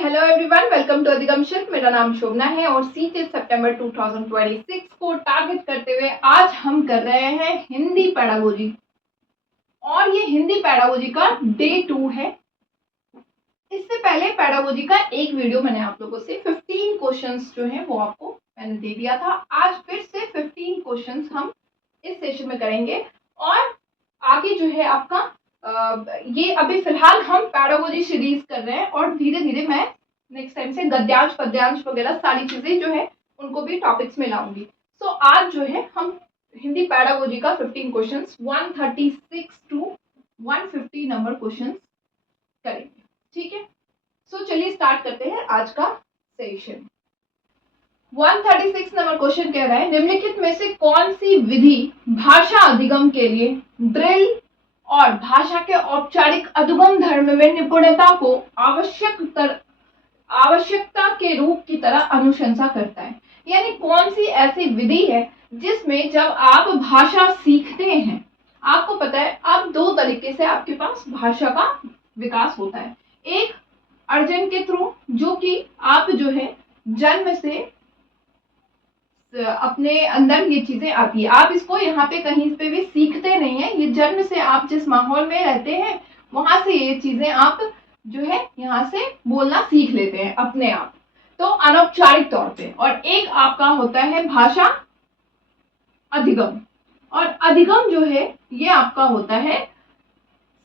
Hello everyone, welcome to अधिगम shift. मेरा नाम शोभना है और 30 सितंबर 2026 को टारगेट करते हुए आज हम कर रहे हैं हिंदी पैडागोजी और ये हिंदी पैडागोजी का डे 2 है। इससे पहले पैडागोजी का एक वीडियो मैंने आप लोगों से 15 क्वेश्चंस जो है वो आपको मैंने दे दिया था। आज फिर से 15 क्वेश्चंस हम इस सेशन में करेंगे और आगे जो है आपका ये अभी फिलहाल हम पैडागोजी सीरीज कर रहे हैं और धीरे धीरे मैं नेक्स्ट टाइम से गद्यांश पद्यांश वगैरह सारी चीजें जो है उनको भी टॉपिक्स में लाऊंगी। सो आज जो है हम हिंदी पैडागोजी का 15 क्वेश्चंस 136 टू 150 नंबर क्वेश्चंस करेंगे, ठीक है। सो चलिए स्टार्ट करते हैं आज का सेशन। 136 नंबर क्वेश्चन कह रहा है, निम्नलिखित में से कौन सी विधि भाषा अधिगम के लिए ड्रिल और भाषा के औपचारिक अधिगम धर्म में निपुणता को आवश्यकता के रूप की तरह अनुशंसा करता है। यानी कौन सी ऐसी विधि है जिसमें जब आप भाषा सीखते हैं, आपको पता है अब दो तरीके से आपके पास भाषा का विकास होता है। एक अर्जन के थ्रू, जो कि आप जो है जन्म से अपने अंदर ये चीजें आती है, आप इसको यहाँ पे कहीं पे भी सीखते नहीं है, ये जन्म से आप जिस माहौल में रहते हैं वहां से ये चीजें आप जो है यहाँ से बोलना सीख लेते हैं अपने आप, तो अनौपचारिक तौर पे। और एक आपका होता है भाषा अधिगम, और अधिगम जो है ये आपका होता है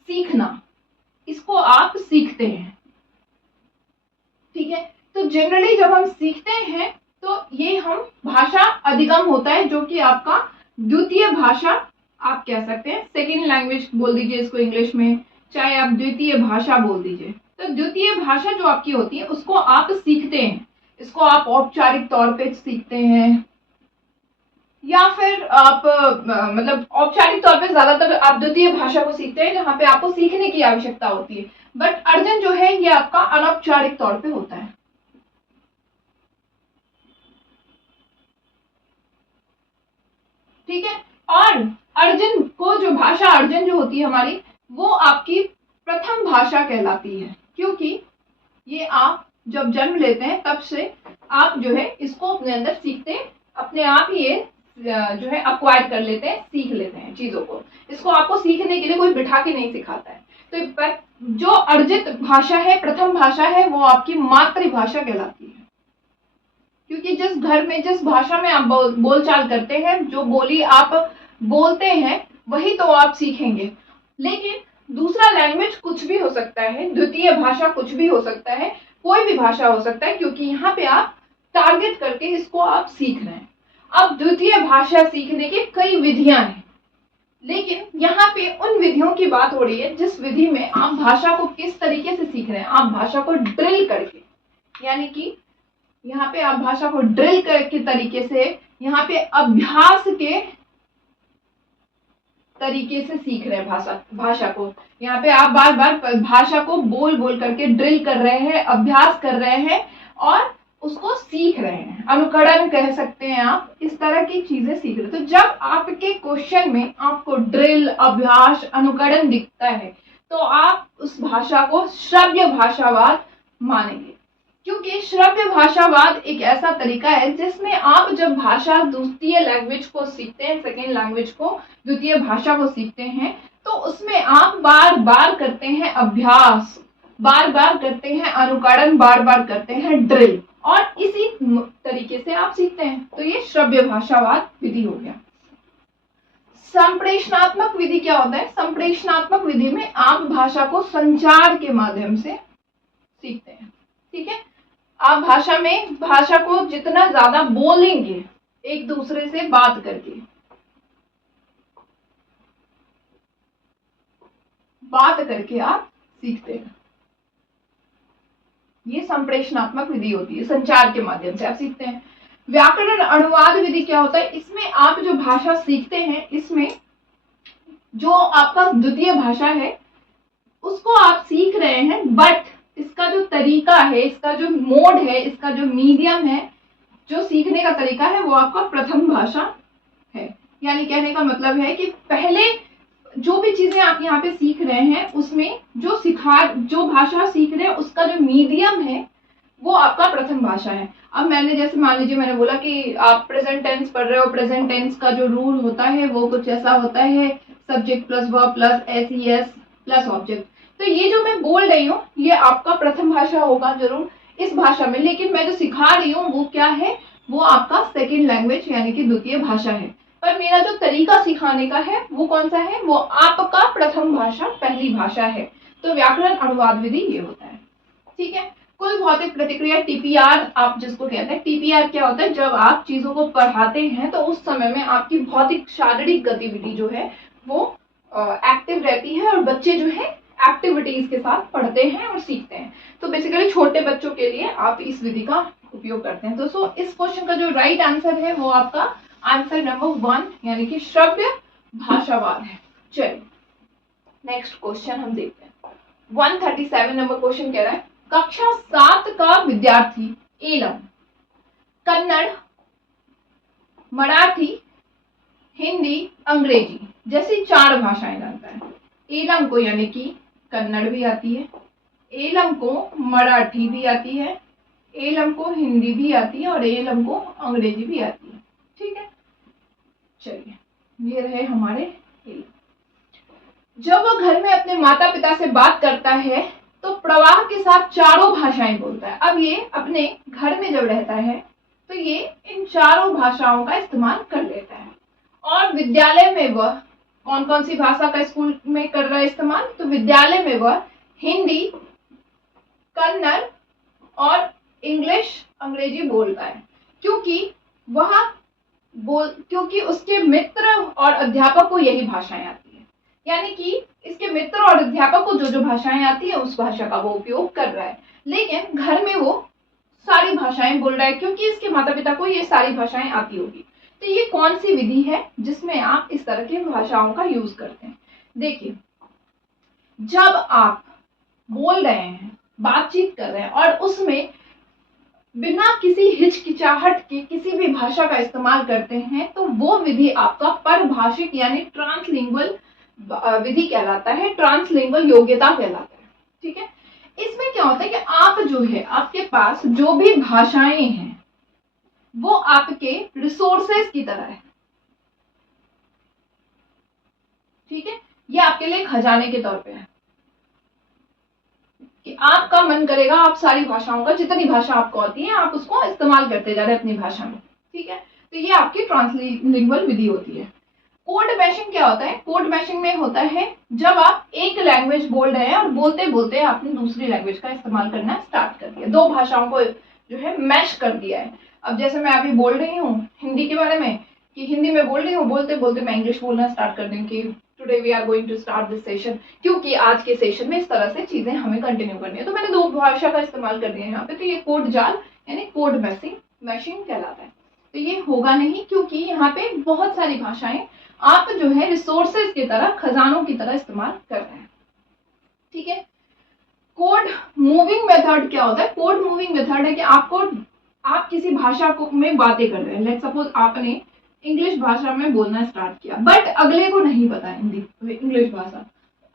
सीखना, इसको आप सीखते हैं, ठीक है। तो जनरली जब हम सीखते हैं तो ये हम भाषा अधिगम होता है, जो कि आपका द्वितीय भाषा आप कह सकते हैं, सेकेंड लैंग्वेज बोल दीजिए इसको इंग्लिश में, चाहे आप द्वितीय भाषा बोल दीजिए। तो द्वितीय भाषा जो आपकी होती है उसको आप सीखते हैं, इसको आप औपचारिक तौर पे सीखते हैं या फिर आप मतलब औपचारिक तौर पे ज्यादातर आप द्वितीय भाषा को सीखते हैं जहाँ पे आपको सीखने की आवश्यकता होती है। बट अर्जन जो है ये आपका अनौपचारिक तौर पे होता है, ठीक है। और अर्जन को जो भाषा अर्जन जो होती है हमारी, वो आपकी प्रथम भाषा कहलाती है, क्योंकि ये आप जब जन्म लेते हैं तब से आप जो है इसको अपने अंदर सीखते हैं, अपने आप ही ये जो है अक्वायर कर लेते हैं, सीख लेते हैं चीजों को। इसको आपको सीखने के लिए कोई बिठा के नहीं सिखाता है। तो जो अर्जित भाषा है, प्रथम भाषा है, वो आपकी मातृभाषा कहलाती है, क्योंकि जिस घर में जिस भाषा में आप बोलचाल करते हैं, जो बोली आप बोलते हैं वही तो आप सीखेंगे। लेकिन दूसरा लैंग्वेज कुछ भी हो सकता है, द्वितीय भाषा कुछ भी हो सकता है, कोई भी भाषा हो सकता है, क्योंकि यहाँ पे आप टारगेट करके इसको आप सीख रहे हैं। अब द्वितीय भाषा सीखने की कई विधियां हैं, लेकिन यहाँ पे उन विधियों की बात हो रही है जिस विधि में आप भाषा को किस तरीके से सीख रहे हैं। आप भाषा को ड्रिल करके, यानी कि यहाँ पे आप भाषा को ड्रिल के तरीके से, यहाँ पे अभ्यास के तरीके से सीख रहे हैं भाषा को। यहाँ पे आप बार बार भाषा को बोल बोल करके ड्रिल कर रहे हैं, अभ्यास कर रहे हैं और उसको सीख रहे हैं, अनुकरण कह सकते हैं आप, इस तरह की चीजें सीख रहे हैं। तो जब आपके क्वेश्चन में आपको ड्रिल, अभ्यास, अनुकरण दिखता है तो आप उस भाषा को श्रव्य भाषावाद मानेंगे, क्योंकि श्रव्य भाषावाद एक ऐसा तरीका है जिसमें आप जब भाषा द्वितीय लैंग्वेज को सीखते हैं, सेकेंड लैंग्वेज को, द्वितीय भाषा को सीखते हैं, तो उसमें आप बार बार करते हैं अभ्यास, बार बार करते हैं अनुकरण, बार बार करते हैं ड्रिल, और इसी तरीके से आप सीखते हैं। तो ये श्रव्य भाषावाद विधि हो गया। संप्रेषणात्मक विधि क्या होता है? संप्रेषणात्मक विधि में आप भाषा को संचार के माध्यम से सीखते हैं, ठीक है। आप भाषा को जितना ज्यादा बोलेंगे, एक दूसरे से बात करके, आप सीखते हैं। ये संप्रेषणात्मक विधि होती है, संचार के माध्यम से आप सीखते हैं। व्याकरण अनुवाद विधि क्या होता है? इसमें आप जो भाषा सीखते हैं, इसमें जो आपका द्वितीय भाषा है उसको आप सीख रहे हैं, बट इसका जो तरीका है, इसका जो मोड है, इसका जो मीडियम है, जो सीखने का तरीका है, वो आपका प्रथम भाषा है। यानी कहने का मतलब है कि पहले जो भी चीजें आप यहाँ पे सीख रहे हैं उसमें जो भाषा सीख रहे हैं उसका जो मीडियम है वो आपका प्रथम भाषा है। अब मैंने जैसे मान लीजिए मैंने बोला कि आप प्रेजेंट टेंस पढ़ रहे हो, प्रेजेंट टेंस का जो रूल होता है वो कुछ ऐसा होता है, subject plus verb plus S plus object. तो ये जो मैं बोल रही हूँ ये आपका प्रथम भाषा होगा जरूर इस भाषा में, लेकिन मैं जो सिखा रही हूँ वो क्या है, वो आपका सेकेंड लैंग्वेज यानी कि द्वितीय भाषा है। पर मेरा जो तरीका सिखाने का है वो कौन सा है, वो आपका प्रथम भाषा पहली भाषा है। तो व्याकरण अनुवाद विधि ये होता है, ठीक है। कुल भौतिक प्रतिक्रिया टीपीआर आप जिसको कहते हैं, टीपीआर क्या होता है, जब आप चीजों को पढ़ाते हैं तो उस समय में आपकी भौतिक शारीरिक गतिविधि जो है वो एक्टिव रहती है और बच्चे जो है एक्टिविटीज के साथ पढ़ते हैं और सीखते हैं। तो बेसिकली छोटे बच्चों के लिए आप इस विधि का उपयोग करते हैं। दोस्तों इस क्वेश्चन का जो राइट आंसर है वो आपका आंसर नंबर 1 यानी कि श्रव्य भाषावाद है। चलिए नेक्स्ट क्वेश्चन हम देखते हैं। 137 नंबर क्वेश्चन कह रहा है, कक्षा 7 का विद्यार्थी एलम कन्नड़, मराठी, हिंदी, अंग्रेजी जैसी 4 भाषाएं जानता है। एलम को यानी कि कन्नड़ भी आती है, एलम को मराठी भी आती है, एलम को हिंदी भी आती है और एलम को अंग्रेजी भी आती है, ठीक है। चलिए ये रहे हमारे एलम। जब वह घर में अपने माता पिता से बात करता है तो प्रवाह के साथ 4 भाषाएं बोलता है। अब ये अपने घर में जब रहता है तो ये इन 4 भाषाओं का इस्तेमाल कर लेता है। और विद्यालय में वह कौन कौन सी भाषा का स्कूल में कर रहा है इस्तेमाल, तो विद्यालय में वह हिंदी, कन्नड़ और इंग्लिश अंग्रेजी बोलता है, क्योंकि उसके मित्र और अध्यापक को यही भाषाएं आती है। यानी कि इसके मित्र और अध्यापक को जो जो भाषाएं आती है उस भाषा का वो उपयोग कर रहा है, लेकिन घर में वो सारी भाषाएं बोल रहा है क्योंकि इसके माता पिता को ये सारी भाषाएं आती होगी। तो ये कौन सी विधि है जिसमें आप इस तरह की भाषाओं का यूज करते हैं। देखिए जब आप बोल रहे हैं, बातचीत कर रहे हैं और उसमें बिना किसी हिचकिचाहट के किसी भी भाषा का इस्तेमाल करते हैं तो वो विधि आपका परभाषिक यानी ट्रांसलिंगुअल विधि कहलाता है, ट्रांसलिंगुअल योग्यता कहलाता है, ठीक है। इसमें क्या होता है कि आप जो है आपके पास जो भी भाषाएं हैं वो आपके रिसोर्सेज की तरह है, ठीक है। ये आपके लिए खजाने के तौर पे है कि आपका मन करेगा आप सारी भाषाओं का, जितनी भाषा आपको आती है आप उसको इस्तेमाल करते जा रहे हैं अपनी भाषा में, ठीक है। तो ये आपकी ट्रांसलिंगुअल विधि होती है। कोड मैशिंग क्या होता है, कोड मैशिंग में होता है जब आप एक लैंग्वेज बोल रहे हैं और बोलते बोलते आपने दूसरी लैंग्वेज का इस्तेमाल करना स्टार्ट कर दिया, 2 भाषाओं को जो है मैश कर दिया है। अब जैसे मैं अभी बोल रही हूँ हिंदी के बारे में कि हिंदी में बोल रही हूँ, बोलते बोलते मैं इंग्लिश बोलना स्टार्ट कर दूँ कि today we are going to start this session, क्योंकि आज के सेशन में इस तरह से चीजें हमें कंटिन्यू करनी है। तो मैंने 2 भाषा का इस्तेमाल कर दिया यहाँ पे, तो ये कोड जाल यानी कोड मैशिंग कहलाता है। तो ये होगा नहीं क्योंकि यहाँ पे बहुत सारी भाषाएं आप जो है रिसोर्सेज की तरह, खजानों की तरह इस्तेमाल कर रहे हैं, ठीक है। कोड मूविंग मेथड क्या होता है, कोड मूविंग मेथड है कि आप किसी भाषा को में बातें कर रहे हैं, लेट्स सपोज आपने इंग्लिश भाषा में बोलना स्टार्ट किया बट अगले को नहीं पता इंग्लिश भाषा,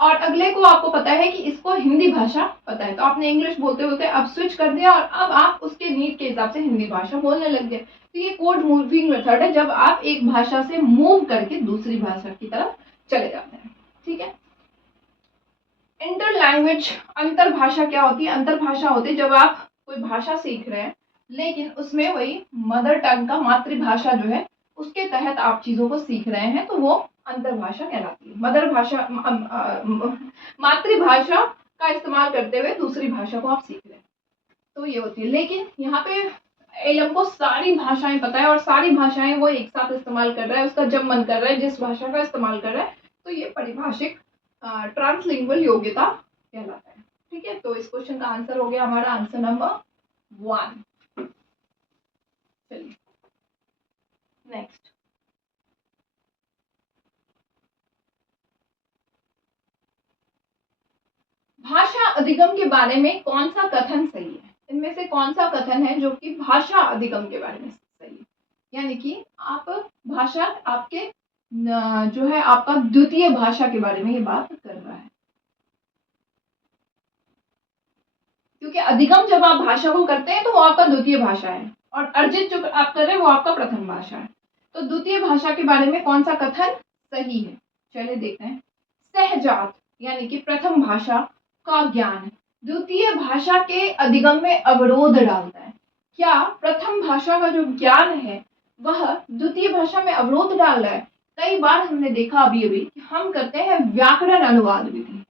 और अगले को आपको पता है कि इसको हिंदी भाषा पता है, तो आपने इंग्लिश बोलते बोलते अब स्विच कर दिया और अब आप उसके नीड के हिसाब से हिंदी भाषा बोलने लग गए। तो ये कोड मूविंग मेथड है जब आप एक भाषा से मूव करके दूसरी भाषा की तरफ चले जाते हैं, ठीक है। इंटर लैंग्वेज अंतर भाषा क्या होती है, अंतर भाषा होती है जब आप कोई भाषा सीख रहे हैं लेकिन उसमें वही मदर टंग का मातृभाषा जो है उसके तहत आप चीजों को सीख रहे हैं, तो वो अंतरभाषा कहलाती है। मातृभाषा का इस्तेमाल करते हुए दूसरी भाषा को आप सीख रहे हैं, तो ये होती है। लेकिन यहाँ पे एलम को सारी भाषाएं पता है और सारी भाषाएं वो एक साथ इस्तेमाल कर रहा है, उसका जब मन कर रहा है जिस भाषा का इस्तेमाल कर रहा है, तो ये परिभाषिक ट्रांसलिंगुअल योग्यता कहलाता है, ठीक है। तो इस क्वेश्चन का आंसर हो गया हमारा आंसर नंबर 1। चलिए नेक्स्ट, भाषा अधिगम के बारे में कौन सा कथन सही है, इनमें से कौन सा कथन है जो कि भाषा अधिगम के बारे में सही है, यानी कि आप भाषा आपके जो है आपका द्वितीय भाषा के बारे में ये बात कर रहा है। क्योंकि अधिगम जब आप भाषा को करते हैं तो वो आपका द्वितीय भाषा है, और अर्जित जो आप कर रहे हैं वो आपका प्रथम भाषा है। तो द्वितीय भाषा के बारे में कौन सा कथन सही है, चलिए देखते हैं। सहजात यानी कि प्रथम भाषा का ज्ञान द्वितीय भाषा के अधिगम में अवरोध डालता है। क्या प्रथम भाषा का जो ज्ञान है वह द्वितीय भाषा में अवरोध डाल रहा है? कई बार हमने देखा अभी अभी कि हम करते हैं व्याकरण अनुवाद विधि,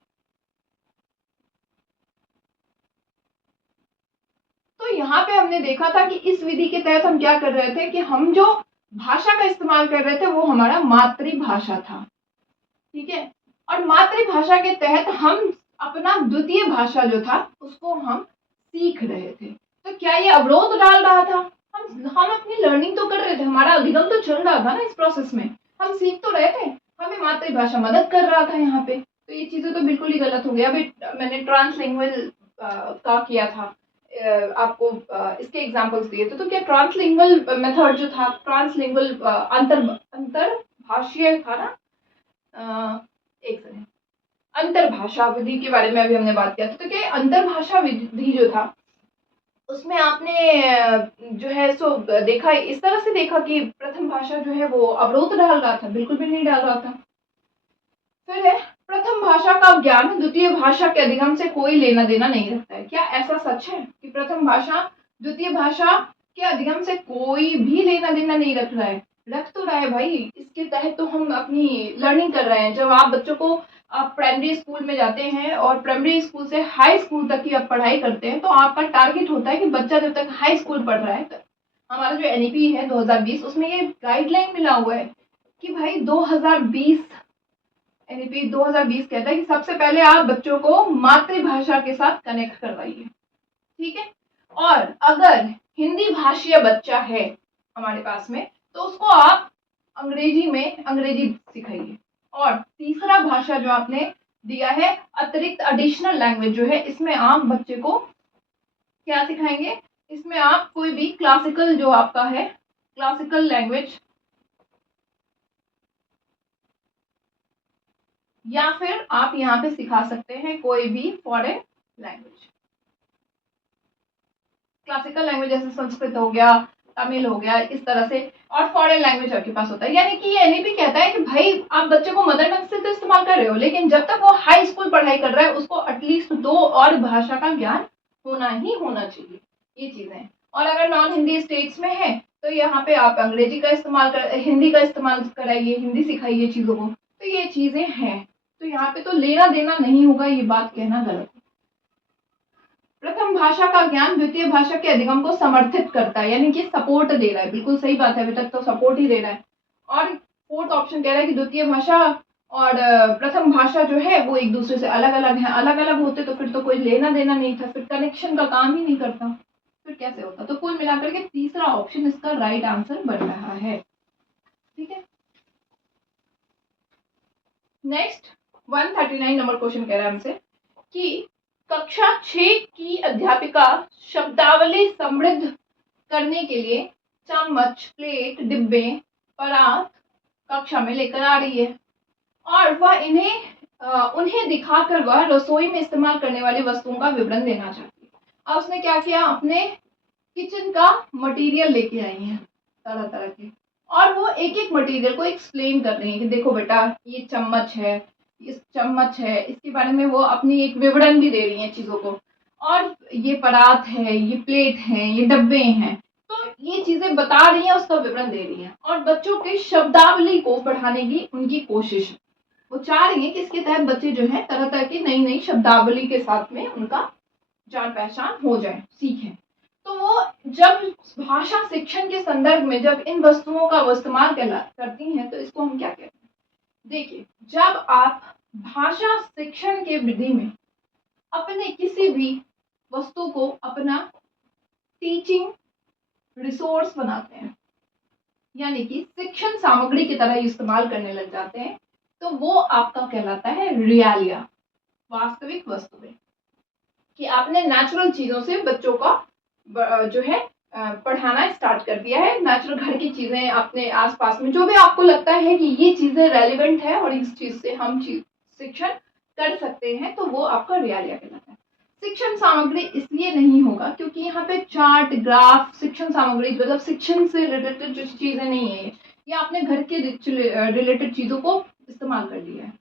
तो यहाँ पे हमने देखा था कि इस विधि के तहत हम क्या कर रहे थे कि हम जो भाषा का इस्तेमाल कर रहे थे वो हमारा मातृभाषा था, ठीक है, और मातृभाषा के तहत हम अपना द्वितीय भाषा जो था उसको हम सीख रहे थे। तो क्या ये अवरोध डाल रहा था? हम अपनी लर्निंग तो कर रहे थे, हमारा अधिगम तो चल रहा था ना, इस प्रोसेस में हम सीख तो रहे थे, हमें मातृभाषा मदद कर रहा था यहाँ पे। तो ये चीजें तो बिल्कुल ही गलत हो गया। अभी मैंने ट्रांसलिंगुअल का किया था, आपको इसके एग्जांपल्स दिए थे। तो क्या ट्रांसलिंगुअल मेथड जो था, ट्रांसलिंगुअल अंतरभाषीय था ना, एक सेकंड, अंतरभाषा विधि के बारे में अभी हमने बात किया था। तो क्या अंतरभाषा विधि जो था उसमें आपने जो है सो देखा, इस तरह से देखा कि प्रथम भाषा जो है वो अवरोध डाल रहा था? बिल्कुल भी नहीं डाल रहा था। फिर है प्रथम भाषा का ज्ञान द्वितीय भाषा के अधिगम से कोई लेना देना नहीं रखता है। क्या ऐसा सच है कि प्रथम भाषा द्वितीय भाषा के अधिगम से कोई भी लेना देना नहीं रख रहा है? रख तो रहा है भाई, इसके तहत तो हम अपनी लर्निंग कर रहे हैं। जब आप बच्चों को, आप प्राइमरी स्कूल में जाते हैं और प्राइमरी स्कूल से हाई स्कूल तक की आप पढ़ाई करते हैं, तो आपका टारगेट होता है कि बच्चा जब तक हाई स्कूल पढ़ रहा है, तो हमारा जो एनईपी है 2020 उसमें ये गाइडलाइन मिला हुआ है कि भाई 2020 एनईपी 2020 कहता है कि सबसे पहले आप बच्चों को मातृभाषा के साथ कनेक्ट करवाइए, ठीक है। और अगर हिंदी भाषीय बच्चा है हमारे पास में तो उसको आप अंग्रेजी सिखाइए। और तीसरा भाषा जो आपने दिया है अतिरिक्त एडिशनल लैंग्वेज जो है, इसमें आप बच्चे को क्या सिखाएंगे? इसमें आप कोई भी क्लासिकल जो आपका है क्लासिकल लैंग्वेज, या फिर आप यहाँ पे सिखा सकते हैं कोई भी फॉरेन लैंग्वेज। क्लासिकल लैंग्वेज जैसे संस्कृत हो गया, तमिल हो गया, इस तरह से। और फॉरेन लैंग्वेज आपके पास होता है, यानी कि ये एनईपी कहता है कि भाई आप बच्चे को मदर टंग से तो इस्तेमाल कर रहे हो, लेकिन जब तक वो हाई स्कूल पढ़ाई कर रहा है उसको एटलीस्ट 2 और भाषा का ज्ञान होना ही होना चाहिए, ये चीजें। और अगर नॉन हिंदी स्टेट्स में है तो यहाँ पे आप अंग्रेजी का इस्तेमाल कर, हिंदी का इस्तेमाल कराइए, हिंदी सिखाइए चीजों को। तो ये चीजें हैं, तो यहाँ पे तो लेना देना नहीं होगा, ये बात कहना गलत है। प्रथम भाषा का ज्ञान द्वितीय भाषा के अधिगम को समर्थित करता है, यानी कि सपोर्ट दे रहा है। बिल्कुल सही बात है, अभी तक तो सपोर्ट ही दे रहा है। और फोर्थ ऑप्शन कह रहा है कि द्वितीय भाषा और प्रथम भाषा जो है वो एक दूसरे से अलग अलग है। अलग अलग होते तो फिर तो कोई लेना देना नहीं था, फिर कनेक्शन का काम ही नहीं करता, फिर कैसे होता? तो कुल मिलाकर के तीसरा ऑप्शन इसका राइट आंसर बन रहा है, ठीक है। नेक्स्ट 139 नंबर क्वेश्चन कह रहा है हमसे कि कक्षा 6 की अध्यापिका शब्दावली समृद्ध करने के लिए चम्मच, प्लेट, डिब्बे, परात कक्षा में लेकर आ रही है और वह उन्हें दिखाकर वह रसोई में इस्तेमाल करने वाली वस्तुओं का विवरण देना चाहती है। अब उसने क्या किया, अपने किचन का मटेरियल लेके आई है तरह तरह के, और वो एक एक मटेरियल को एक्सप्लेन कर रही है कि देखो बेटा ये चम्मच है, इस चम्मच है, इसके बारे में वो अपनी एक विवरण भी दे रही है चीजों को। और ये परात है, ये प्लेट है, ये डब्बे हैं, तो ये चीजें बता रही है, उसका विवरण दे रही है। और बच्चों के शब्दावली को बढ़ाने की उनकी कोशिश, वो चाह रही है कि इसके तहत बच्चे जो है तरह तरह की नई नई शब्दावली के साथ में उनका जान पहचान हो जाए, सीखें। तो वो जब भाषा शिक्षण के संदर्भ में जब इन वस्तुओं का वो इस्तेमाल करती हैं तो इसको हम क्या कहते हैं? देखिए, जब आप भाषा शिक्षण के विधि में अपने किसी भी वस्तु को अपना टीचिंग रिसोर्स बनाते हैं, यानी कि शिक्षण सामग्री की तरह इस्तेमाल करने लग जाते हैं, तो वो आपका कहलाता है रियालिया, वास्तविक वस्तुएं। कि आपने नेचुरल चीजों से बच्चों का जो है पढ़ाना स्टार्ट कर दिया है। नेचुरल घर की चीजें अपने आसपास में जो भी आपको लगता है कि ये चीजें रेलिवेंट है और इस चीज से हम शिक्षण कर सकते हैं, तो वो आपका रियालिया कहलाता है। शिक्षण सामग्री इसलिए नहीं होगा क्योंकि यहाँ पे चार्ट, ग्राफ, शिक्षण सामग्री मतलब शिक्षण से रिलेटेड जो चीजें नहीं है, ये आपने घर के रिलेटेड चीजों को इस्तेमाल कर लिया है।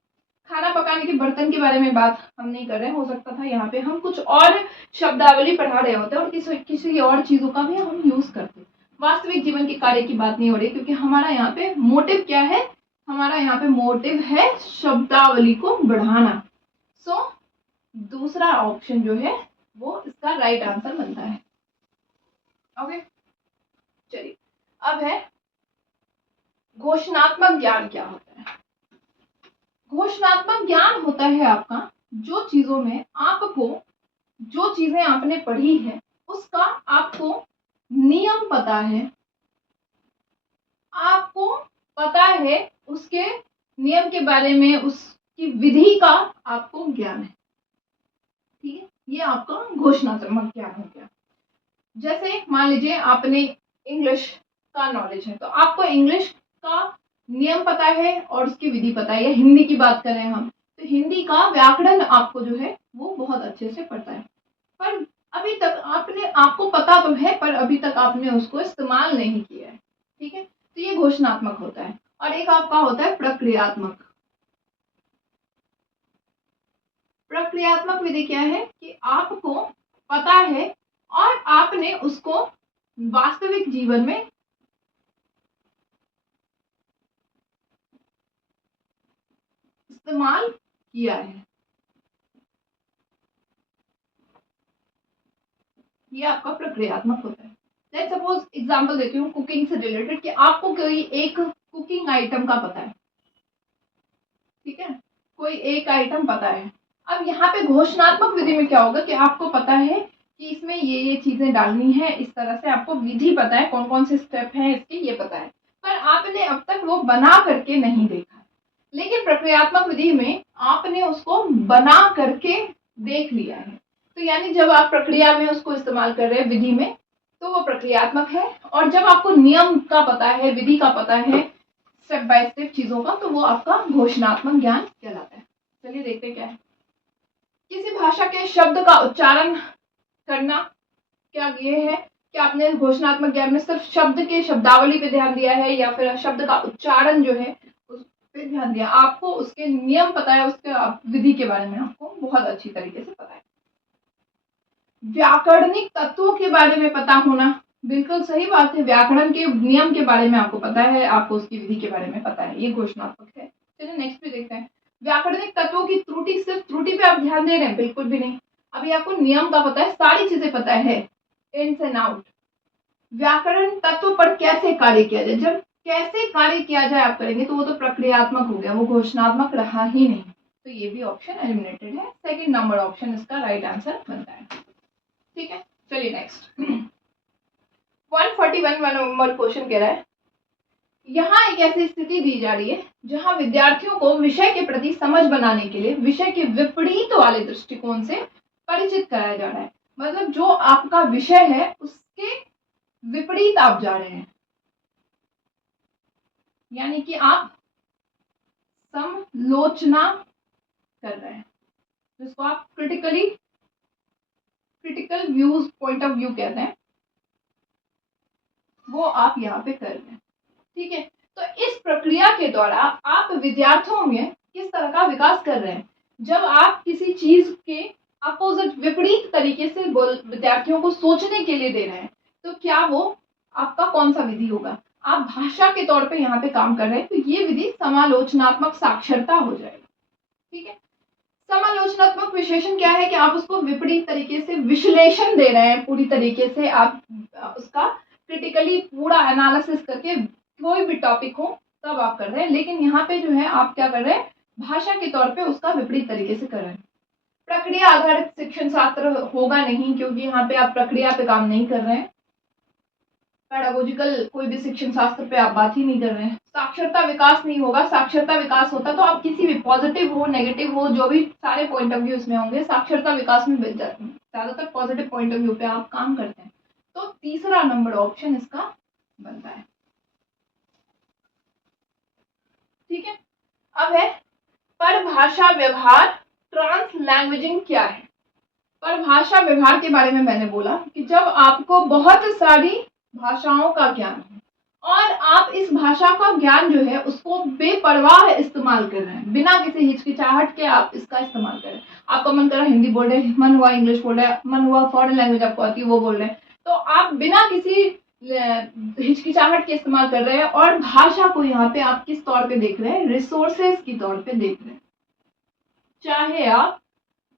खाना पकाने के बर्तन के बारे में बात हम नहीं कर रहे हैं, हो सकता था यहाँ पे हम कुछ और शब्दावली पढ़ा रहे होते और किसी और चीजों का भी हम यूज करते। वास्तविक जीवन के कार्य की बात नहीं हो रही क्योंकि हमारा यहाँ पे मोटिव क्या है, हमारा यहाँ पे मोटिव है शब्दावली को बढ़ाना। सो दूसरा ऑप्शन जो है वो इसका राइट आंसर बनता है। ओके, चलिए अब है घोषणात्मक ज्ञान क्या होता है। घोषणात्मक ज्ञान होता है आपका जो चीजों में आपको, जो चीजें आपने पढ़ी है उसका आपको नियम पता है, आपको पता है उसके नियम के बारे में, उसकी विधि का आपको ज्ञान है। ठीक है, ये आपका घोषणात्मक ज्ञान हो गया। जैसे मान लीजिए आपने इंग्लिश का नॉलेज है तो आपको इंग्लिश का नियम पता है और उसकी विधि पता है, या हिंदी की बात करें हम तो हिंदी का व्याकरण आपको जो है वो बहुत अच्छे से पता है, पर अभी तक आपको पता तो है पर अभी तक आपने उसको इस्तेमाल नहीं किया है। ठीक है, तो ये घोषणात्मक होता है। और एक आपका होता है प्रक्रियात्मक। प्रक्रियात्मक विधि क्या है कि आपको पता है और आपने उसको वास्तविक जीवन में इस्तेमाल किया है। ये आपका प्रक्रियात्मक होता है। लेट्स सपोज एग्जांपल देती हूँ कुकिंग से रिलेटेड कि आपको कोई एक कुकिंग आइटम का पता है, ठीक है, कोई एक आइटम पता है। अब यहाँ पे घोषणात्मक विधि में क्या होगा कि आपको पता है कि इसमें ये चीजें डालनी है, इस तरह से आपको विधि पता है, कौन कौन से स्टेप हैं इसके ये पता है, पर आपने अब तक वो बना करके नहीं देखा। लेकिन प्रक्रियात्मक विधि में आपने उसको बना करके देख लिया है, तो यानी जब आप प्रक्रिया में उसको इस्तेमाल कर रहे हैं विधि में तो वो प्रक्रियात्मक है, और जब आपको नियम का पता है, विधि का पता है, स्टेप बाय स्टेप चीजों का, तो वो आपका घोषणात्मक ज्ञान कहलाता है। चलिए देखते हैं क्या है। किसी भाषा के शब्द का उच्चारण करना, क्या ये है कि आपने घोषणात्मक ज्ञान में सिर्फ शब्द के शब्दावली पे ध्यान दिया है या फिर शब्द का उच्चारण जो है उस पे ध्यान दिया, आपको उसके नियम पता है, उसके विधि के बारे में आपको बहुत अच्छी तरीके से पता है। व्याकरणिक तत्वों के बारे में पता होना, बिल्कुल सही बात है, व्याकरण के नियम के बारे में आपको पता है, आपको उसकी विधि के बारे में पता है, ये घोषणात्मक है। चलिए नेक्स्ट पे देखते हैं। व्याकरणिक तत्वों की त्रुटि, सिर्फ त्रुटि पे आप ध्यान दे रहे हैं, बिल्कुल भी नहीं। अभी आपको नियम का पता है, सारी चीजें पता है, इन्स एंड आउट। व्याकरण तत्व पर कैसे कार्य किया जाए, जब कैसे कार्य किया जाए आप करेंगे तो वो तो प्रक्रियात्मक हो गया, वो घोषणात्मक रहा ही नहीं, तो ये भी ऑप्शन एलिमिनेटेड है। सेकंड नंबर ऑप्शन इसका राइट आंसर बनता है। ठीक है, चलिए नेक्स्ट 141 नंबर क्वेश्चन कह रहा है, यहाँ एक ऐसी स्थिति दी जा रही है जहाँ विद्यार्थियों को विषय के प्रति समझ बनाने के लिए विषय के विपरीत वाले दृष्टिकोण से परिचित कराया जा रहा है। मतलब जो आपका विषय है उसके विपरीत आप जा रहे हैं, यानी कि आप समालोचना कर रहे हैं, जिसको आप critical views point of view कहते हैं, वो आप यहाँ पे कर रहे हैं। ठीक है, तो इस प्रक्रिया के द्वारा आप विद्यार्थियों में किस तरह का विकास कर रहे हैं, जब आप किसी चीज के अपोजिट विपरीत तरीके से विद्यार्थियों को सोचने के लिए दे रहे हैं, तो क्या वो आपका कौन सा विधि होगा। आप भाषा के तौर पे यहाँ पे काम कर रहे हैं, तो ये विधि समालोचनात्मक साक्षरता हो जाएगी। ठीक है, समालोचनात्मक विश्लेषण क्या है कि आप उसको विपरीत तरीके से विश्लेषण दे रहे हैं, पूरी तरीके से आप उसका क्रिटिकली पूरा एनालिसिस करके कोई भी टॉपिक हो तब आप कर रहे हैं। लेकिन यहाँ पे जो है आप क्या कर रहे हैं, भाषा के तौर पे उसका विपरीत तरीके से कर रहे हैं। प्रक्रिया आधारित शिक्षण शास्त्र होगा नहीं, क्योंकि यहाँ पे आप प्रक्रिया पे काम नहीं कर रहे हैं। पेडागोजिकल कोई भी शिक्षण शास्त्र पे आप बात ही नहीं कर रहे हैं। साक्षरता विकास नहीं होगा, साक्षरता विकास होता तो आप किसी भी पॉजिटिव हो नेगेटिव हो जो भी सारे पॉइंट ऑफ व्यू इसमें होंगे, साक्षरता विकास में ज्यादातर पॉजिटिव पॉइंट ऑफ व्यू पे आप काम करते हैं, तो तीसरा नंबर ऑप्शन इसका बनता है। ठीक है, अब है परभाषा व्यवहार, ट्रांस लैंग्वेजिंग क्या है। पर भाषा व्यवहार के बारे में मैंने बोला कि जब आपको बहुत सारी भाषाओं का ज्ञान है और आप इस भाषा का ज्ञान जो है उसको बेपरवाह इस्तेमाल कर रहे हैं, बिना किसी हिचकिचाहट के आप इसका इस्तेमाल करें। आपका मन कर रहा है हिंदी बोल रहे, मन हुआ इंग्लिश बोल रहे, मन हुआ फॉरेन लैंग्वेज आपको आती है वो बोल रहे हैं, तो आप बिना किसी हिचकिचाहट के इस्तेमाल कर रहे हैं और भाषा को यहाँ पे आप किस तौर पे देख रहे हैं, रिसोर्सेज की तौर पे देख रहे हैं। चाहे आप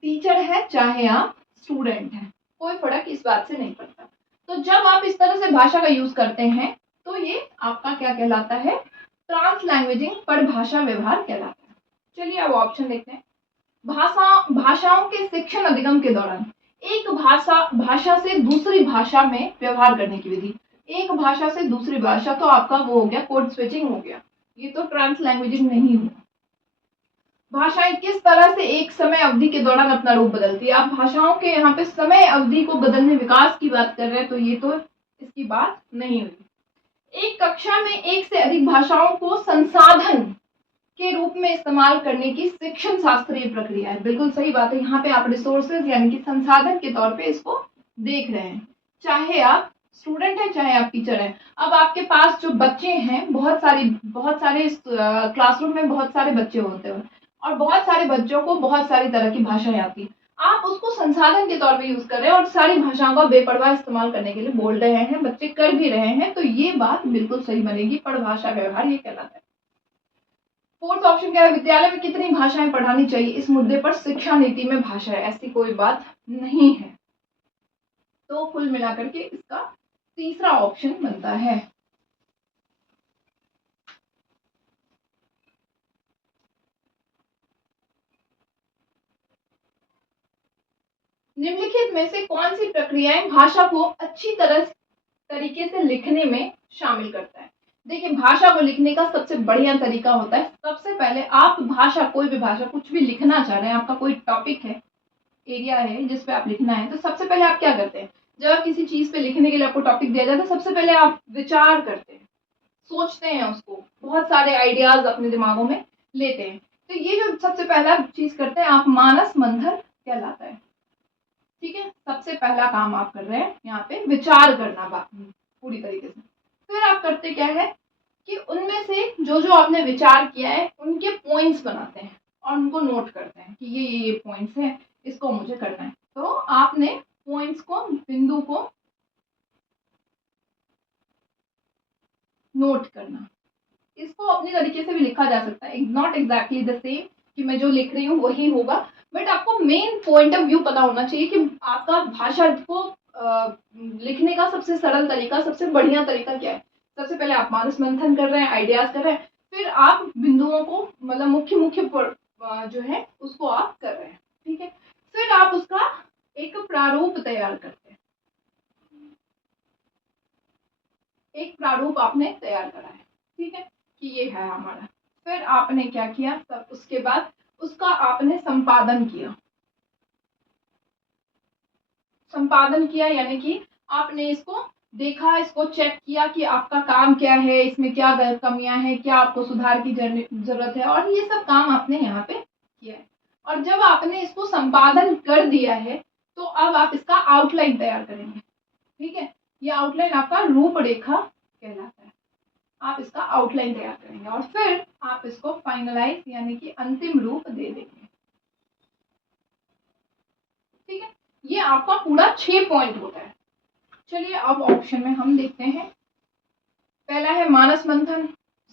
टीचर है चाहे आप स्टूडेंट हैं, कोई फर्क इस बात से नहीं पड़ता। तो जब आप इस तरह से भाषा का यूज करते हैं तो ये आपका क्या कहलाता है, ट्रांसलैंग्वेजिंग परिभाषा व्यवहार कहलाता है। चलिए अब ऑप्शन देखते हैं। भाषाओं के शिक्षण अधिगम के दौरान एक भाषा से दूसरी भाषा में व्यवहार करने की विधि। एक भाषा से दूसरी भाषा तो आपका वो हो गया कोड स्विचिंग हो गया, ये तो ट्रांसलैंग्वेजिंग नहीं हुआ। भाषाएं किस तरह से एक समय अवधि के दौरान अपना रूप बदलती है। आप भाषाओं के यहाँ पे समय अवधि को बदलने विकास की बात कर रहे हैं, तो ये तो इसकी बात नहीं हुई। एक कक्षा में एक से अधिक भाषाओं को संसाधन के रूप में इस्तेमाल करने की शिक्षण शास्त्रीय प्रक्रिया है। बिल्कुल सही बात है, यहाँ पे आप रिसोर्सेज यानी कि संसाधन के तौर पे इसको देख रहे हैं, चाहे आप स्टूडेंट है चाहे आप टीचर हैं। अब आपके पास जो बच्चे हैं, बहुत सारे क्लासरूम में बहुत सारे बच्चे होते हैं और बहुत सारे बच्चों को बहुत सारी तरह की भाषाएं आती, आप उसको संसाधन के तौर पे यूज कर रहे हैं और सारी भाषाओं का बेपरवाह इस्तेमाल करने के लिए बोल रहे हैं, बच्चे कर भी रहे हैं, तो ये बात बिल्कुल सही बनेगी, परिभाषा व्यवहार ये कहलाता है। फोर्थ ऑप्शन क्या है, विद्यालय में कितनी भाषाएं पढ़ानी चाहिए, इस मुद्दे पर शिक्षा नीति में भाषा है ऐसी कोई बात नहीं है। तो कुल मिलाकर के इसका तीसरा ऑप्शन बनता है। निम्नलिखित में से कौन सी प्रक्रियाएं भाषा को अच्छी तरीके से लिखने में शामिल करता है। देखिए, भाषा को लिखने का सबसे बढ़िया तरीका होता है, सबसे पहले आप भाषा, कोई भी भाषा, कुछ भी लिखना चाह रहे हैं, आपका कोई टॉपिक है, एरिया है जिस पे आप लिखना है, तो सबसे पहले आप क्या करते हैं, जब आप किसी चीज पे लिखने के लिए आपको टॉपिक दिया जाता है, सबसे पहले आप विचार करते हैं, सोचते हैं, उसको बहुत सारे आइडियाज अपने दिमागों में लेते हैं। तो ये जो सबसे पहला चीज करते हैं आप, मानस मंथन कहलाता है। ठीक है, सबसे पहला काम आप कर रहे हैं यहाँ पे विचार करना पूरी तरीके से। फिर आप करते क्या है कि उनमें से जो जो आपने विचार किया है उनके पॉइंट्स बनाते हैं और उनको नोट करते हैं कि ये पॉइंट्स हैं, इसको मुझे करना है। तो आपने पॉइंट्स को, बिंदु को नोट करना, इसको अपने तरीके से भी लिखा जा सकता है, नॉट एग्जैक्टली द सेम कि मैं जो लिख रही हूँ वही होगा, बट आपको मेन पॉइंट ऑफ व्यू पता होना चाहिए कि आपका भाषा को लिखने का सबसे सरल तरीका, सबसे बढ़िया तरीका क्या है। सबसे पहले आप मानस मंथन कर रहे हैं, आइडियाज कर रहे हैं, फिर आप बिंदुओं को, मतलब मुख्य जो है उसको आप कर रहे हैं। ठीक है, फिर आप उसका एक प्रारूप तैयार करते हैं, एक प्रारूप आपने तैयार करा है, ठीक है, कि ये है हमारा। फिर आपने क्या किया, तब उसके बाद उसका आपने संपादन किया। संपादन किया यानी कि आपने इसको देखा, इसको चेक किया कि आपका काम क्या है, इसमें क्या कमियां हैं, क्या आपको सुधार की जरूरत है, और ये सब काम आपने यहाँ पे किया है। और जब आपने इसको संपादन कर दिया है तो अब आप इसका आउटलाइन तैयार करेंगे। ठीक है, ये आउटलाइन आपका रूपरेखा कहलाता है। आप इसका आउटलाइन तैयार करेंगे और फिर आप इसको फाइनलाइज यानी कि अंतिम रूप दे देंगे। ठीक है, ये आपका पूरा 6 पॉइंट होता है। चलिए अब ऑप्शन में हम देखते हैं। पहला है मानस मंथन,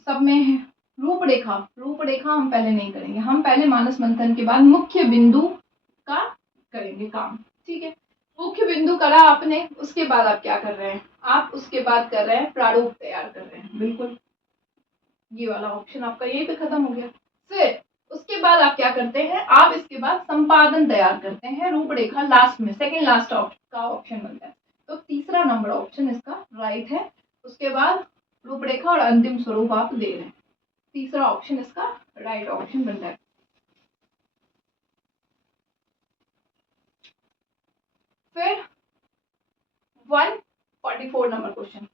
सब में है। रूपरेखा, रूपरेखा हम पहले नहीं करेंगे, हम पहले मानस मंथन के बाद मुख्य बिंदु का करेंगे काम। ठीक है, मुख्य बिंदु करा आपने, उसके बाद आप क्या कर रहे हैं, आप उसके बाद कर रहे हैं प्रारूप तैयार कर रहे हैं। बिल्कुल, ये वाला ऑप्शन आपका यहीं पे खत्म हो गया। फिर उसके बाद आप क्या करते हैं, आप इसके बाद संपादन तैयार करते हैं, रूपरेखा लास्ट में, सेकंड लास्ट का ऑप्शन बनता है। तो तीसरा नंबर ऑप्शन इसका राइट है। उसके बाद रूपरेखा और अंतिम स्वरूप आप दे रहे हैं, तीसरा ऑप्शन इसका राइट ऑप्शन बनता है। फिर 144 नंबर क्वेश्चन,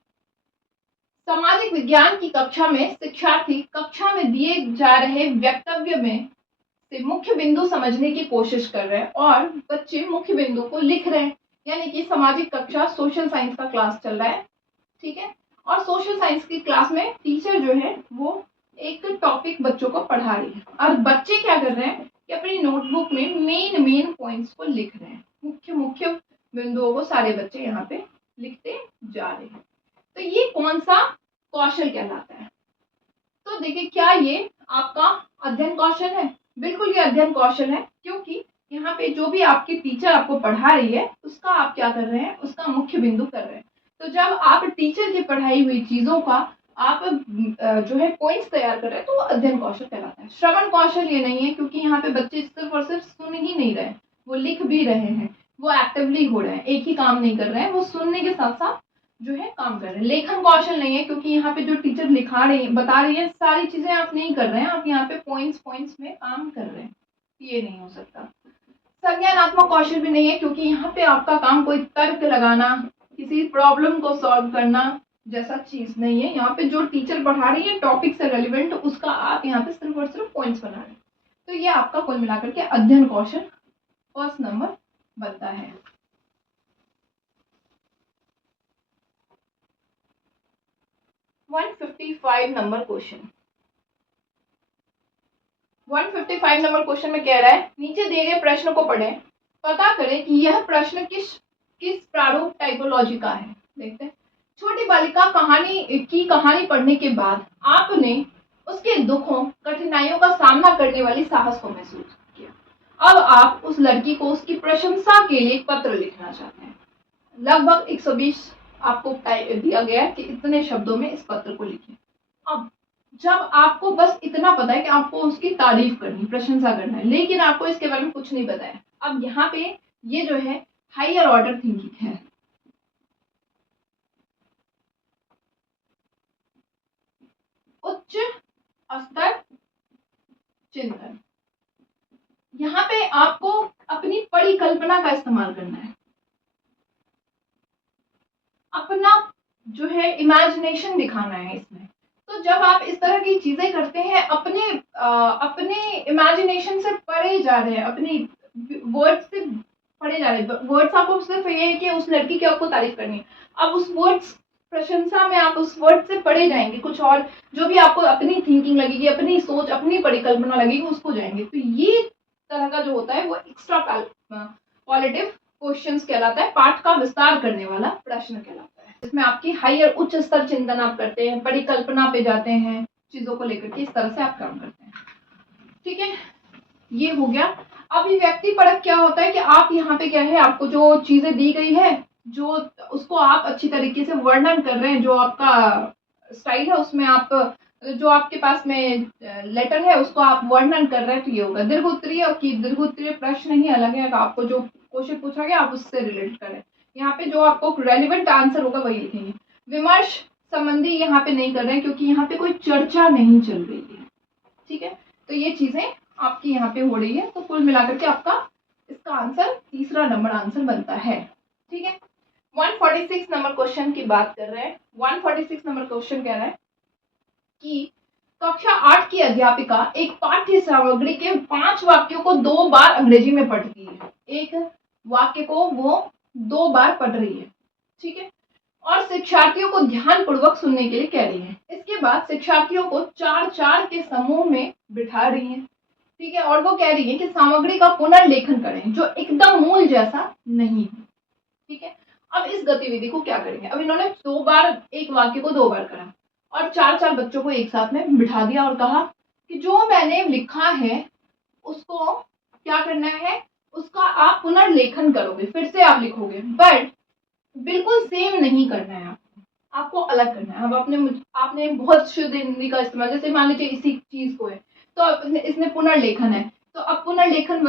सामाजिक विज्ञान की कक्षा में शिक्षार्थी कक्षा में दिए जा रहे वक्तव्य में से मुख्य बिंदु समझने की कोशिश कर रहे हैं और बच्चे मुख्य बिंदु को लिख रहे हैं, यानी कि सामाजिक कक्षा सोशल साइंस का क्लास चल रहा है, ठीक है। और सोशल साइंस की क्लास में टीचर जो है वो एक टॉपिक बच्चों को पढ़ा रही है और बच्चे क्या कर रहे हैं कि अपनी नोटबुक में मेन पॉइंट्स को लिख रहे हैं, मुख्य मुख्य बिंदुओं को सारे बच्चे यहाँ पे लिखते जा रहे हैं। तो ये कौन सा कौशल कहलाता है? तो देखिए, क्या ये आपका अध्ययन कौशल है? बिल्कुल ये अध्ययन कौशल है, क्योंकि यहाँ पे जो भी आपकी टीचर आपको पढ़ा रही है उसका आप क्या कर रहे हैं, उसका मुख्य बिंदु कर रहे हैं। तो जब आप टीचर की पढ़ाई हुई चीजों का आप जो है पॉइंट्स तैयार कर रहे हैं तो वो अध्ययन कौशल कहलाता है। श्रवण कौशल ये नहीं है, क्योंकि यहाँ पे बच्चे सिर्फ और सिर्फ सुन ही नहीं रहे, वो लिख भी रहे हैं, वो एक्टिवली हो रहे हैं, एक ही काम नहीं कर रहे हैं, वो सुनने के साथ साथ जो है काम कर रहे हैं। लेखन कौशल नहीं है, क्योंकि यहाँ पे जो टीचर लिखा रही है, बता रही है, सारी चीजें आप नहीं कर रहे हैं, आप यहाँ पे पॉइंट्स में काम कर रहे हैं, ये नहीं हो सकता। संज्ञानात्मक कौशल भी नहीं है, क्योंकि यहाँ पे आपका काम कोई तर्क लगाना, किसी प्रॉब्लम को सॉल्व करना जैसा चीज नहीं है। यहाँ पे जो टीचर पढ़ा रही है टॉपिक से रेलिवेंट, उसका आप यहाँ पे सिर्फ और सिर्फ पॉइंट्स बना रहे हैं। तो ये आपका कुल मिलाकर के अध्ययन कौशल फर्स्ट नंबर बनता है। One 155 number question. 155 number question में कह रहा है, नीचे दिए गए प्रश्न को पढ़ें, पता करें कि यह प्रश्न किस प्रारूप टाइपोलॉजी का है। देखते हैं। छोटी बालिका की कहानी पढ़ने के बाद आपने उसके दुखों कठिनाइयों का सामना करने वाली साहस को महसूस किया। अब आप उस लड़की को उसकी प्रशंसा के लिए पत्र लिखना चाहते हैं। लगभग 120 आपको दिया गया है कि इतने शब्दों में इस पत्र को लिखें। अब जब आपको बस इतना पता है कि आपको उसकी तारीफ करनी, प्रशंसा करना है, लेकिन आपको इसके बारे में कुछ नहीं पता है। अब यहाँ पे ये जो है हायर ऑर्डर थिंकिंग है। उच्च स्तर चिंतन। यहाँ पे आपको अपनी परिकल्पना का इस्तेमाल करना है, अपना जो है इमेजिनेशन दिखाना है इसमें। तो जब आप इस तरह की चीजें करते हैं, अपने इमेजिनेशन से परे जा रहे हैं, अपनी वर्ड्स से परे जा रहे हैं। वर्ड्स आपको सिर्फ ये है कि उस लड़की की आपको तारीफ करनी है। अब उस वर्ड्स प्रशंसा में आप उस वर्ड से परे जाएंगे, कुछ और जो भी आपको अपनी थिंकिंग लगेगी, अपनी सोच, अपनी परिकल्पना लगेगी, उसको जाएंगे। तो ये तरह का जो होता है वो एक्स्ट्रा क्वालिटिव क्वेश्चंस कहलाता है, पाठ का विस्तार करने वाला प्रश्न कहलाता है। इसमें आपकी हायर उच्च स्तर चिंतन आप करते हैं, परिकल्पना पे जाते हैं, चीजों को लेकर के इस तरह से आप काम करते हैं। ठीक है, ये हो गया। अभिव्यक्ति परक क्या होता है कि आप यहाँ पे क्या है, आपको जो चीजें दी गई है, जो उसको आप अच्छी तरीके से वर्णन कर रहे हैं, जो आपका स्टाइल है उसमें आप जो आपके पास में लेटर है उसको आप वर्णन कर रहे हैं, तो ये होगा दीर्घ उत्तरीय। और दीर्घ उत्तरीय प्रश्न ही अलग है, आपको जो क्वेश्चन पूछा गया आप उससे रिलेट करें। यहाँ पे जो आपको रेलिवेंट आंसर होगा वही लिखेंगे। विमर्श संबंधी यहाँ पे नहीं कर रहे हैं, क्योंकि यहाँ पे कोई चर्चा नहीं चल रही है। ठीक है, तो ये चीजें आपकी यहाँ पे हो रही है। तो कुल मिलाकर के आपका इसका आंसर तीसरा नंबर आंसर बनता है। ठीक है, 146 नंबर क्वेश्चन की बात कर रहे हैं। 146 नंबर क्वेश्चन कह रहा है कि कक्षा 8 की अध्यापिका एक पाठ्य सामग्री के 5 वाक्यों को 2 बार अंग्रेजी में पढ़ती है। एक वाक्य को वो 2 बार पढ़ रही है, ठीक है, और शिक्षार्थियों को ध्यानपूर्वक सुनने के लिए कह रही है। इसके बाद शिक्षार्थियों को 4-4 के समूह में बिठा रही है, ठीक है, और वो कह रही है कि सामग्री का पुनर्लेखन करें जो एकदम मूल जैसा नहीं है। ठीक है, अब इस गतिविधि को क्या करेंगे? अब इन्होंने 2 बार एक वाक्य को 2 बार करा और 4-4 बच्चों को एक साथ में बिठा दिया और कहा कि जो मैंने लिखा है उसको क्या करना है, उसका आप पुनर्लेखन करोगे, फिर से आप लिखोगे, बट बिल्कुल सेम नहीं करना है, आपको अलग करना है। अब आपने बहुत शुद्ध हिंदी का इस्तेमाल, जैसे मान लीजिए इसी चीज को है तो इसने पुनर्लेखन है, तो अब पुनर्लेखन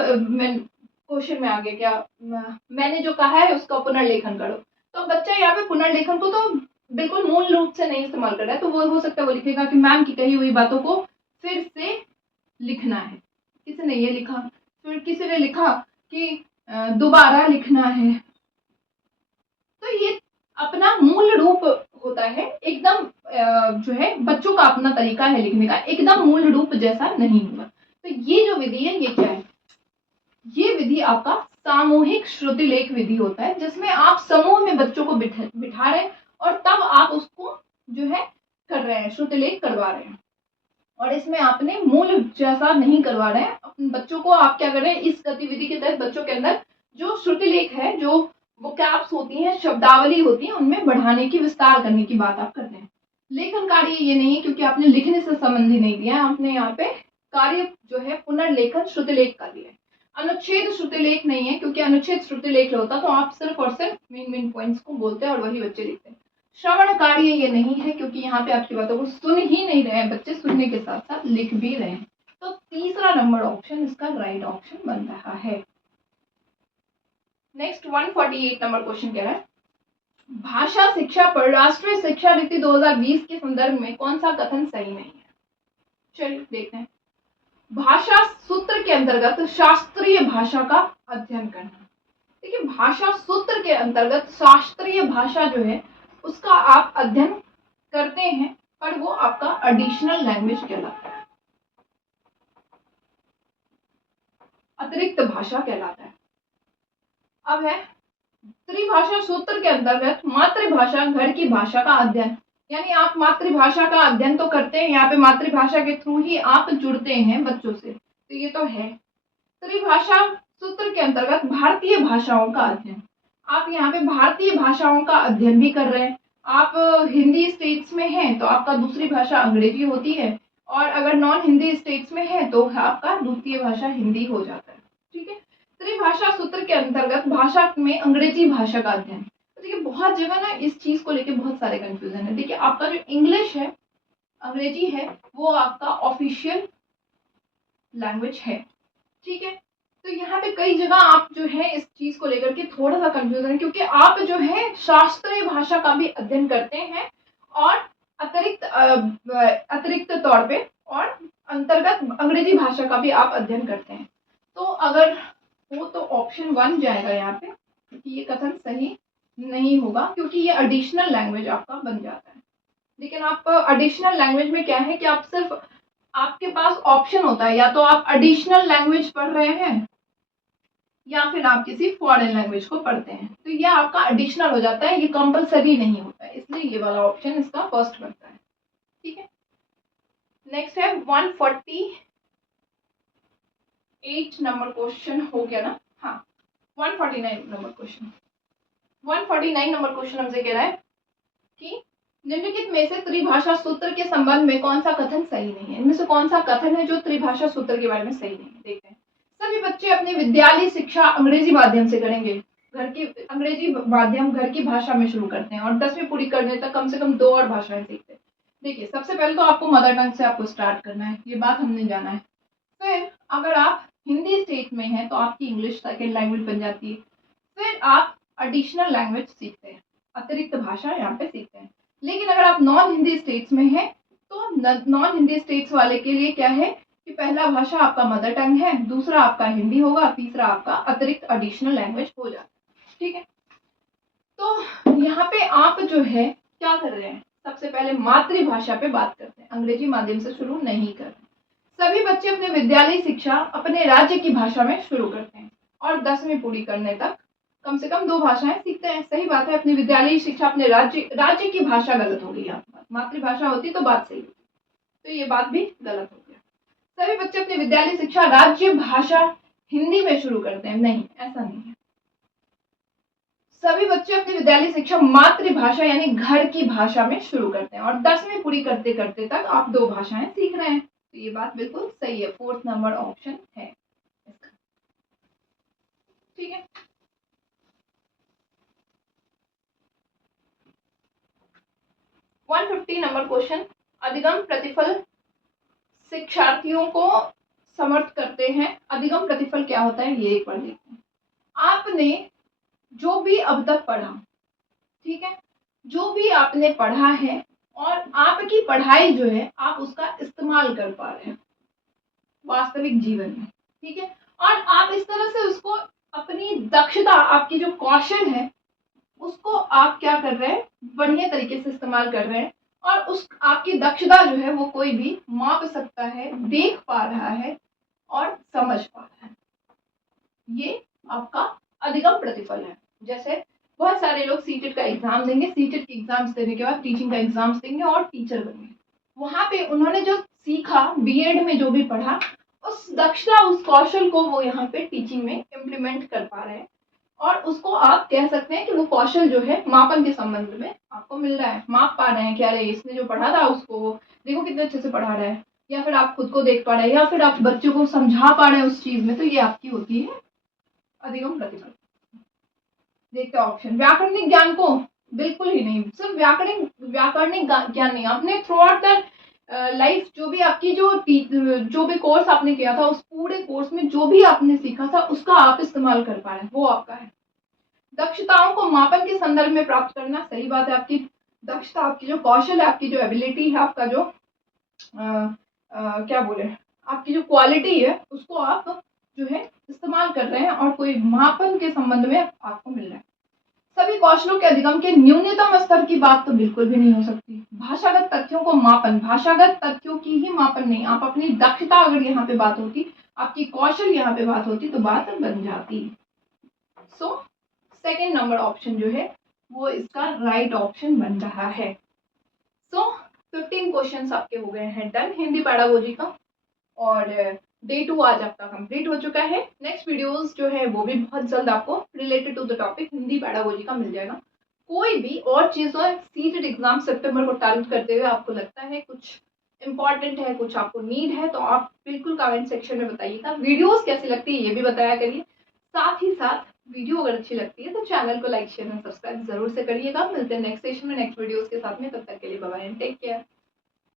क्वेश्चन में आ गया क्या, मैंने जो कहा है उसका पुनर्लेखन करो। तो बच्चा यहाँ पे पुनर्लेखन को तो बिल्कुल मूल रूप से नहीं इस्तेमाल कर रहा है, तो वो हो सकता है वो लिखेगा कि मैम की कही हुई बातों को फिर से लिखना है। किसी ने ये लिखा, फिर किसी ने लिखा कि दोबारा लिखना है। तो ये अपना मूल रूप होता है, एकदम जो है बच्चों का अपना तरीका है लिखने का, एकदम मूल रूप जैसा नहीं होगा। तो ये जो विधि है ये क्या है? ये विधि आपका सामूहिक श्रुतिलेख विधि होता है, जिसमें आप समूह में बच्चों को बिठा रहे हैं और तब आप उसको जो है कर रहे हैं, श्रुतिलेख करवा रहे हैं। और इसमें आपने मूल जैसा नहीं करवा रहे हैं, बच्चों को आप क्या कर रहे हैं, इस गतिविधि के तहत बच्चों के अंदर जो श्रुतिलेख है, जो वोकैब्स होती हैं, शब्दावली होती है, उनमें बढ़ाने की, विस्तार करने की बात आप करते हैं। लेखन कार्य ये नहीं है, क्योंकि आपने लिखने से संबंध ही नहीं दिया है, आपने यहाँ पे कार्य जो है पुनर्लेखन श्रुतिलेख का दिया है। अनुच्छेद श्रुतिलेख नहीं है, क्योंकि अनुच्छेद श्रुतिलेख होता तो आप सिर्फ और सिर्फ मेन पॉइंट्स को बोलते हैं और वही बच्चे लिखते हैं। श्रवण कार्य ये नहीं है, क्योंकि यहाँ पे आपकी बातों को सुन ही नहीं रहे हैं बच्चे, सुनने के साथ साथ लिख भी रहे हैं। तो तीसरा नंबर ऑप्शन इसका राइट ऑप्शन बन रहा है। नेक्स्ट 148 नंबर क्वेश्चन कह रहा है, भाषा शिक्षा पर राष्ट्रीय शिक्षा नीति 2020 के संदर्भ में कौन सा कथन सही नहीं है? चलिए देखते हैं। भाषा सूत्र के अंतर्गत शास्त्रीय भाषा का अध्ययन करना। देखिए, भाषा सूत्र के अंतर्गत शास्त्रीय भाषा जो है उसका आप अध्ययन करते हैं, पर वो आपका एडिशनल लैंग्वेज कहलाता है, अतिरिक्त भाषा कहलाता है। अब है त्रिभाषा सूत्र के अंतर्गत मातृभाषा घर की भाषा का अध्ययन, यानी आप मातृभाषा का अध्ययन तो करते हैं, यहाँ पे मातृभाषा के थ्रू ही आप जुड़ते हैं बच्चों से, तो ये तो है। त्रिभाषा सूत्र के अंतर्गत भारतीय भाषाओं का अध्ययन, आप यहाँ पे भारतीय भाषाओं का अध्ययन भी कर रहे हैं। आप हिंदी स्टेट्स में हैं तो आपका दूसरी भाषा अंग्रेजी होती है, और अगर नॉन हिंदी स्टेट्स में है तो आपका द्वितीय भाषा हिंदी हो जाता है। ठीक है, त्रिभाषा सूत्र के अंतर्गत भाषा में अंग्रेजी भाषा का अध्ययन। देखिए, बहुत जगह ना इस चीज को लेके बहुत सारे कंफ्यूजन है। देखिए, आपका जो इंग्लिश है, अंग्रेजी है, वो आपका ऑफिशियल लैंग्वेज है। ठीक है, तो यहाँ पे कई जगह आप जो है इस चीज को लेकर के थोड़ा सा कंफ्यूजन है, क्योंकि आप जो है शास्त्रीय भाषा का भी अध्ययन करते हैं और अतिरिक्त तौर पे और अंतर्गत अंग्रेजी भाषा का भी आप अध्ययन करते हैं। तो अगर वो तो ऑप्शन 1 जाएगा यहाँ पे, क्योंकि ये कथन सही नहीं होगा, क्योंकि ये एडिशनल लैंग्वेज आपका बन जाता है। लेकिन आप एडिशनल लैंग्वेज में क्या है कि आप सिर्फ, आपके पास ऑप्शन होता है, या तो आप एडिशनल लैंग्वेज पढ़ रहे हैं या फिर आप किसी फॉरेन लैंग्वेज को पढ़ते हैं, तो ये आपका एडिशनल हो जाता है, ये कंपलसरी नहीं होता है, इसलिए ये वाला ऑप्शन इसका फर्स्ट बनता है। ठीक है, नेक्स्ट है 148 नंबर क्वेश्चन हो गया ना? हाँ, 149 नंबर क्वेश्चन। 149 नंबर क्वेश्चन हमसे कह रहा है कि निम्नलिखित में से त्रिभाषा सूत्र के संबंध में कौन सा कथन सही नहीं है? इनमें से कौन सा कथन है जो त्रिभाषा सूत्र के बारे में सही नहीं है? देखते हैं। सभी बच्चे अपनी विद्यालय शिक्षा अंग्रेजी माध्यम से करेंगे। घर की अंग्रेजी माध्यम घर की भाषा में शुरू करते हैं और 10वीं पूरी करने तक कम से कम 2 और भाषाएं सीखते हैं। देखिए, सबसे पहले तो आपको मदर टंग से आपको स्टार्ट करना है, ये बात हमने जाना है। फिर अगर आप हिंदी स्टेट में हैं तो आपकी इंग्लिश सेकेंड लैंग्वेज बन जाती है। फिर आप एडिशनल लैंग्वेज सीखते हैं, अतिरिक्त भाषा यहाँ पे सीखते हैं। लेकिन अगर आप नॉन हिंदी स्टेट्स में हैं तो नॉन हिंदी स्टेट्स वाले के लिए क्या है कि पहला भाषा आपका मदर टंग है, दूसरा आपका हिंदी होगा, तीसरा आपका अतिरिक्त एडिशनल लैंग्वेज हो जाता है। ठीक है, तो यहाँ पे आप जो है क्या कर रहे हैं, सबसे पहले मातृभाषा पे बात करते हैं, अंग्रेजी माध्यम से शुरू नहीं कर रहे। सभी बच्चे अपने विद्यालय शिक्षा अपने राज्य की भाषा में शुरू करते हैं और 10वीं पूरी करने तक कम से कम 2 भाषाएं सीखते हैं। सही बात है, अपनी विद्यालय शिक्षा अपने राज्य की भाषा गलत हो गई, यहाँ मातृभाषा होती तो बात सही होती, तो ये बात भी गलत हो गया। सभी बच्चे अपनी विद्यालय शिक्षा राज्य भाषा हिंदी में शुरू करते हैं, नहीं, ऐसा नहीं है। सभी बच्चे अपनी विद्यालय शिक्षा मातृभाषा यानी घर की भाषा में शुरू करते हैं और 10वीं पूरी करते करते तक आप 2 भाषाएं सीख रहे हैं, तो ये बात बिल्कुल सही है, 4th नंबर ऑप्शन है इसका। ठीक है, वन 150 नंबर क्वेश्चन, अधिगम प्रतिफल शिक्षार्थियों को समर्थ करते हैं। अधिगम प्रतिफल क्या होता है ये एक बार देखते हैं। आपने जो भी अब तक पढ़ा, ठीक है, जो भी आपने पढ़ा है और आपकी पढ़ाई जो है आप उसका इस्तेमाल कर पा रहे हैं वास्तविक जीवन में। ठीक है, और आप इस तरह से उसको अपनी दक्षता, आपकी जो कौशल है उसको आप क्या कर रहे हैं, बढ़िया तरीके से इस्तेमाल कर रहे हैं और उस आपकी दक्षता जो है वो कोई भी माप सकता है, देख पा रहा है, और समझ पा रहा है। ये आपका अधिगम प्रतिफल है। जैसे बहुत सारे लोग सीटेट का एग्जाम देंगे, सीटेट के एग्जाम्स देने के बाद टीचिंग का एग्जाम्स देंगे और टीचर बनेंगे। वहां पे उन्होंने जो सीखा, बीएड में जो भी पढ़ा, उस दक्षता, उस कौशल को वो यहाँ पे टीचिंग में इम्प्लीमेंट कर पा रहे हैं। और उसको आप कह सकते हैं कि वो कौशल जो है मापन के संबंध में आपको मिल रहा है। माप पा रहे हैं कि अरे इसने जो पढ़ा था उसको देखो कितने अच्छे से पढ़ा रहा है, या फिर आप खुद को देख पा रहे हैं, या फिर आप बच्चों को समझा पा रहे हैं उस चीज में। तो ये आपकी होती है अधिगम प्रतिफल। देखते हैं ऑप्शन। व्याकरणिक ज्ञान को बिल्कुल ही नहीं, सिर्फ व्याकरणिक ज्ञान नहीं, आपने थ्रू आउट द लाइफ जो भी आपकी जो भी कोर्स आपने किया था, उस पूरे कोर्स में जो भी आपने सीखा था उसका आप इस्तेमाल कर पा रहे हैं, वो आपका है। दक्षताओं को मापन के संदर्भ में प्राप्त करना, सही बात है। आपकी दक्षता, आपकी जो कौशल है, आपकी जो एबिलिटी है, आपका जो क्या बोले, आपकी जो क्वालिटी है, उसको आप जो है इस्तेमाल कर रहे हैं और कोई मापन के संबंध में आपको मिल रहा है। सभी कौशलों के अधिगम के न्यूनतम स्तर की बात तो बिल्कुल भी नहीं हो सकती। भाषागत तथ्यों को मापन, भाषागत तथ्यों की ही मापन नहीं, आप अपनी दक्षता, अगर यहाँ पे बात होती, आपकी कौशल यहाँ पे बात होती, तो बात बन जाती। सो सेकेंड नंबर ऑप्शन जो है वो इसका राइट ऑप्शन बन रहा है। सो 15 क्वेश्चंस आपके हो गए हैं डन हिंदी पैडागोजी का, और डे 2 आज आपका कंप्लीट हो चुका है। नेक्स्ट वीडियोस जो है वो भी बहुत जल्द आपको related to the topic Hindi pedagogy का मिल जाएगा। कोई भी और चीज़ हो, सीटेट एग्जाम सितंबर को टारगेट करते हुए आपको लगता है कुछ इंपॉर्टेंट है, कुछ आपको नीड है, तो आप बिल्कुल कमेंट सेक्शन में बताइएगा। वीडियोस कैसी लगती है ये भी बताया करिए। साथ ही साथ वीडियो अगर अच्छी लगती है तो चैनल को लाइक शेयर एंड सब्सक्राइब जरूर से करिएगा। मिलते हैं नेक्स्ट सेशन में नेक्स्ट वीडियोस के साथ में, तब तक के लिए bye bye and take care.